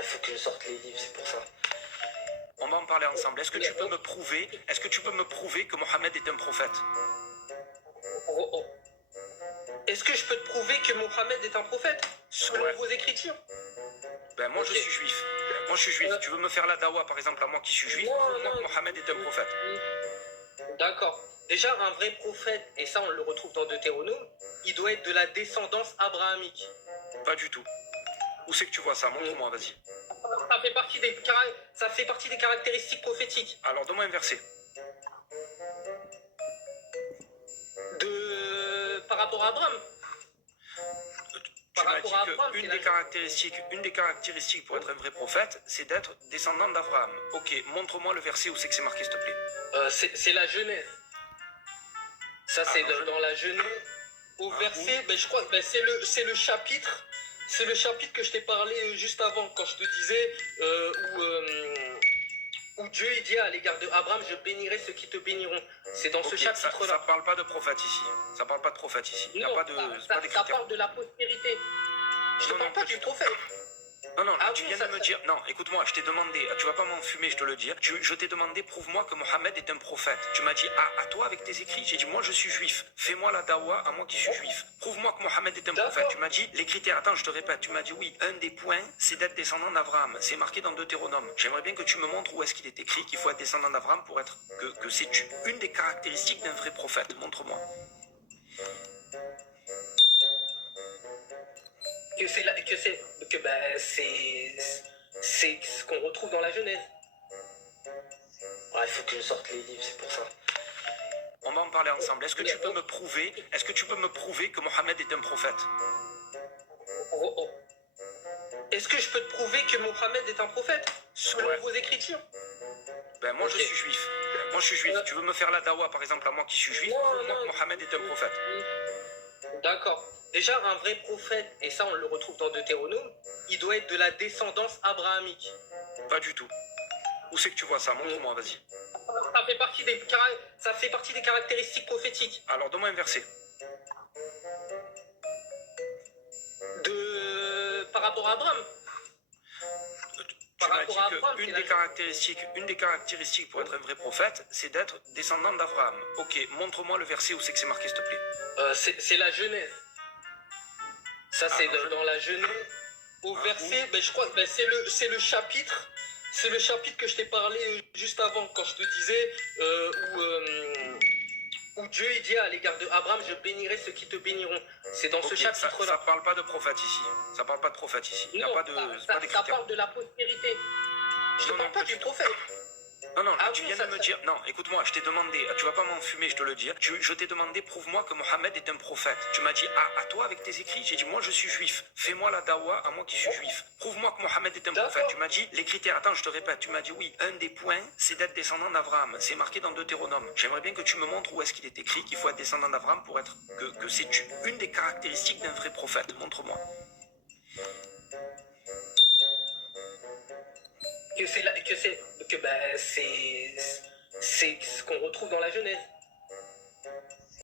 il faut que je sorte les livres, c'est pour ça. On va en parler ensemble. Est-ce que tu peux me prouver que Mohammed est un prophète? Est-ce que je peux te prouver que Mohammed est un prophète selon vos écritures? Ben moi je suis juif. Moi je suis juif. Tu veux me faire la dawa par exemple à moi qui suis juif? Prouve-moi que Mohammed est un prophète. D'accord. Déjà un vrai prophète, et ça on le retrouve dans Deutéronome, il doit être de la descendance abrahamique. Pas du tout. Où c'est que tu vois ça? Montre-moi, vas-y. Ça fait partie des caractéristiques prophétiques. Alors donne-moi un verset. Par rapport à Abraham. Tu m'as dit qu'une des caractéristiques pour être un vrai prophète, c'est d'être descendant d'Abraham. Ok, montre-moi le verset où c'est que c'est marqué, s'il te plaît. C'est la Genèse. Ça, c'est dans la Genèse. Au verset, je crois, c'est le chapitre. C'est le chapitre que je t'ai parlé juste avant, quand je te disais où Dieu il dit à l'égard de Abraham, je bénirai ceux qui te béniront. C'est dans ce chapitre-là. Ça parle pas de prophète ici. Ça parle pas de prophète ici. Il n'y a pas de. Ça parle de la postérité. Je ne parle pas du prophète. Non, tu viens de me dire. Non, écoute-moi, je t'ai demandé. Tu vas pas m'enfumer, je te le dis. Je t'ai demandé, prouve-moi que Mohammed est un prophète. Tu m'as dit, à toi avec tes écrits. J'ai dit, moi je suis juif. Fais-moi la dawa à moi qui suis juif. Prouve-moi que Mohammed est un prophète. Tu m'as dit, les critères. Attends, je te répète. Tu m'as dit, oui, un des points, c'est d'être descendant d'Abraham. C'est marqué dans Deutéronome. J'aimerais bien que tu me montres où est-ce qu'il est écrit qu'il faut être descendant d'Abraham pour être. Que c'est une des caractéristiques d'un vrai prophète. Montre-moi. C'est ce qu'on retrouve dans la Genèse. Il faut que je sorte les livres, c'est pour ça. On va en parler ensemble. Est-ce que tu peux me prouver que Mohammed est un prophète? Est-ce que je peux te prouver que Mohammed est un prophète selon vos écritures? Ben moi je suis juif. Moi je suis juif. Tu veux me faire la dawa par exemple à moi qui suis juif? Prouve-moi que Mohammed est un prophète. D'accord. Déjà un vrai prophète, et ça on le retrouve dans Deutéronome, il doit être de la descendance abrahamique. Pas du tout. Où c'est que tu vois ça? Montre-moi, vas-y. Ça fait partie des caractéristiques prophétiques. Alors donne-moi un verset. Par rapport à Abraham. Tu m'as dit qu'une des caractéristiques pour être un vrai prophète, c'est d'être descendant d'Abraham. Ok, montre-moi le verset où c'est que c'est marqué, s'il te plaît. C'est la Genèse. Ça, c'est dans la Genèse. Au verset, je crois, c'est le chapitre. C'est le chapitre que je t'ai parlé juste avant, quand je te disais où Dieu il dit à l'égard de Abraham, je bénirai ceux qui te béniront. C'est dans ce chapitre-là. Ça parle pas de prophète ici. Ça parle pas de prophète ici. Il n'y a pas de. Ça parle de la postérité. Je ne parle pas du prophète. Non, tu viens de me dire. Non, écoute-moi, je t'ai demandé. Tu vas pas m'enfumer, je te le dis. Je t'ai demandé, prouve-moi que Mohammed est un prophète. Tu m'as dit, à toi avec tes écrits. J'ai dit, moi je suis juif. Fais-moi la dawa à moi qui suis juif. Prouve-moi que Mohammed est un prophète. Tu m'as dit, les critères. Attends, je te répète. Tu m'as dit, oui, un des points, c'est d'être descendant d'Abraham. C'est marqué dans Deutéronome. J'aimerais bien que tu me montres où est-ce qu'il est écrit qu'il faut être descendant d'Abraham pour être. Que c'est une des caractéristiques d'un vrai prophète. Montre-moi. C'est ce qu'on retrouve dans la Genèse.